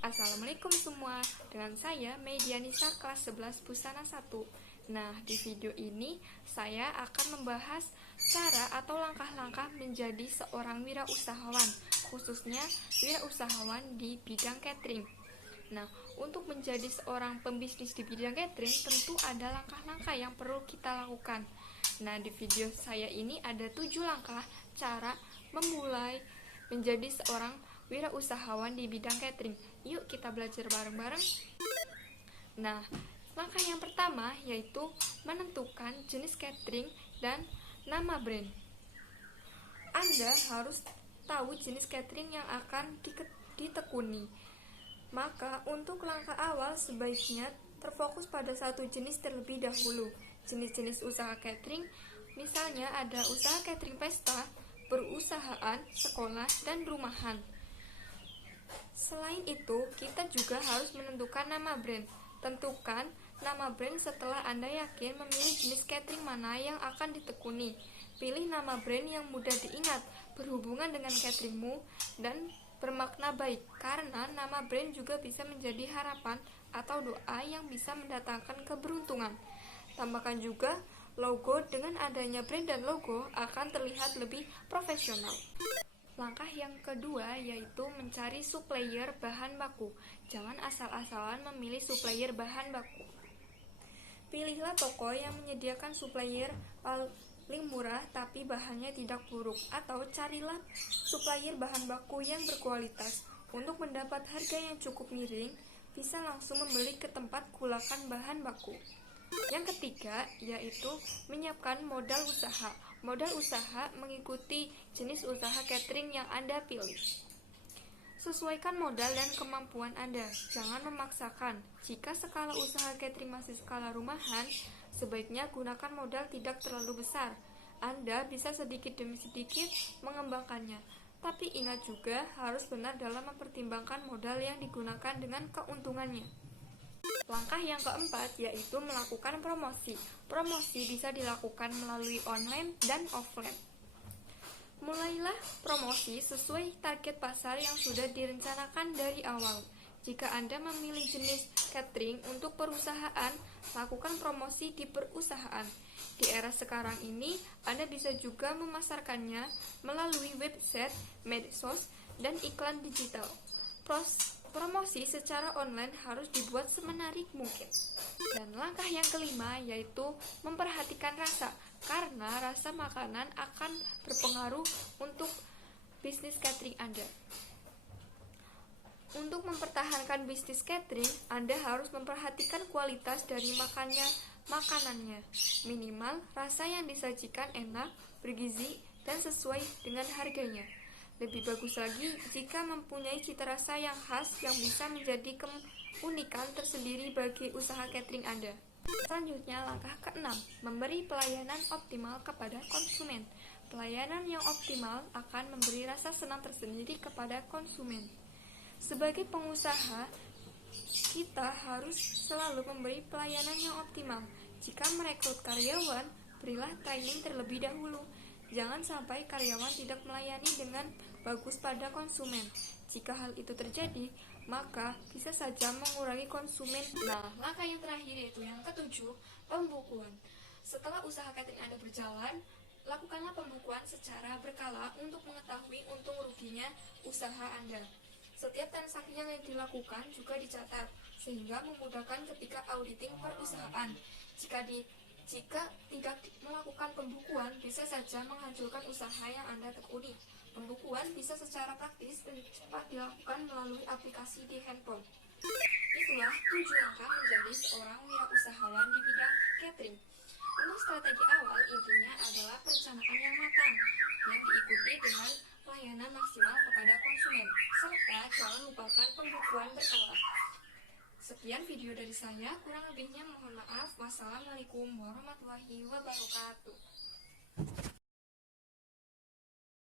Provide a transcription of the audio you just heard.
Assalamualaikum semua, dengan saya Medianisa kelas 11 Busana 1. Nah, di video ini saya akan membahas cara atau langkah-langkah menjadi seorang wirausahawan, khususnya wirausahawan di bidang catering. Nah, untuk menjadi seorang pembisnis di bidang catering tentu ada langkah-langkah yang perlu kita lakukan. Nah, di video saya ini ada 7 langkah cara memulai menjadi seorang wirausahawan di bidang catering. Yuk kita belajar bareng-bareng. Nah, langkah yang pertama yaitu menentukan jenis catering dan nama brand. Anda harus tahu jenis catering yang akan ditekuni. Maka untuk langkah awal sebaiknya terfokus pada satu jenis terlebih dahulu. Jenis-jenis usaha catering misalnya ada usaha catering pesta, perusahaan, sekolah, dan rumahan. Selain itu, kita juga harus menentukan nama brand. Tentukan nama brand setelah Anda yakin memilih jenis catering mana yang akan ditekuni. Pilih nama brand yang mudah diingat, berhubungan dengan cateringmu, dan bermakna baik, karena nama brand juga bisa menjadi harapan atau doa yang bisa mendatangkan keberuntungan. Tambahkan juga logo. Dengan adanya brand dan logo akan terlihat lebih profesional. Langkah yang kedua yaitu mencari supplier bahan baku. Jangan asal-asalan memilih supplier bahan baku. Pilihlah toko yang menyediakan supplier paling murah tapi bahannya tidak buruk, atau carilah supplier bahan baku yang berkualitas. Untuk mendapat harga yang cukup miring, bisa langsung membeli ke tempat kulakan bahan baku. Yang ketiga yaitu menyiapkan modal usaha. Modal usaha mengikuti jenis usaha catering yang Anda pilih. Sesuaikan modal dan kemampuan Anda, jangan memaksakan. Jika skala usaha catering masih skala rumahan, sebaiknya gunakan modal tidak terlalu besar. Anda bisa sedikit demi sedikit mengembangkannya, tapi ingat juga harus benar dalam mempertimbangkan modal yang digunakan dengan keuntungannya. Langkah yang keempat yaitu melakukan promosi. Promosi bisa dilakukan melalui online dan offline. Mulailah promosi sesuai target pasar yang sudah direncanakan dari awal. Jika Anda memilih jenis catering untuk perusahaan, lakukan promosi di perusahaan. Di era sekarang ini, Anda bisa juga memasarkannya melalui website, medsos, dan iklan digital. Promosi secara online harus dibuat semenarik mungkin. Dan langkah yang kelima yaitu memperhatikan rasa, karena rasa makanan akan berpengaruh untuk bisnis catering Anda. Untuk mempertahankan bisnis catering, Anda harus memperhatikan kualitas dari makanannya. Minimal rasa yang disajikan enak, bergizi, dan sesuai dengan harganya. Lebih bagus lagi jika mempunyai cita rasa yang khas yang bisa menjadi keunikan tersendiri bagi usaha catering Anda. Selanjutnya, langkah keenam, memberi pelayanan optimal kepada konsumen. Pelayanan yang optimal akan memberi rasa senang tersendiri kepada konsumen. Sebagai pengusaha, kita harus selalu memberi pelayanan yang optimal. Jika merekrut karyawan, berilah training terlebih dahulu. Jangan sampai karyawan tidak melayani dengan bagus pada konsumen. Jika hal itu terjadi, maka bisa saja mengurangi konsumen. Nah, langkah yang terakhir yaitu yang ketujuh, pembukuan. Setelah usaha catering Anda berjalan, lakukanlah pembukuan secara berkala untuk mengetahui untung ruginya usaha Anda. Setiap transaksi yang dilakukan juga dicatat, sehingga memudahkan ketika auditing perusahaan. Jika tidak melakukan pembukuan, bisa saja menghancurkan usaha yang Anda tekuni. Pembukuan bisa secara praktis dan cepat dilakukan melalui aplikasi di handphone. Itulah 7 langkah menjadi seorang wirausahawan di bidang catering. Untuk strategi awal, intinya adalah perencanaan yang matang, yang diikuti dengan pelayanan maksimal kepada konsumen, serta jangan lupakan pembukuan berkala. Sekian video dari saya, kurang lebihnya mohon maaf. Wassalamualaikum warahmatullahi wabarakatuh.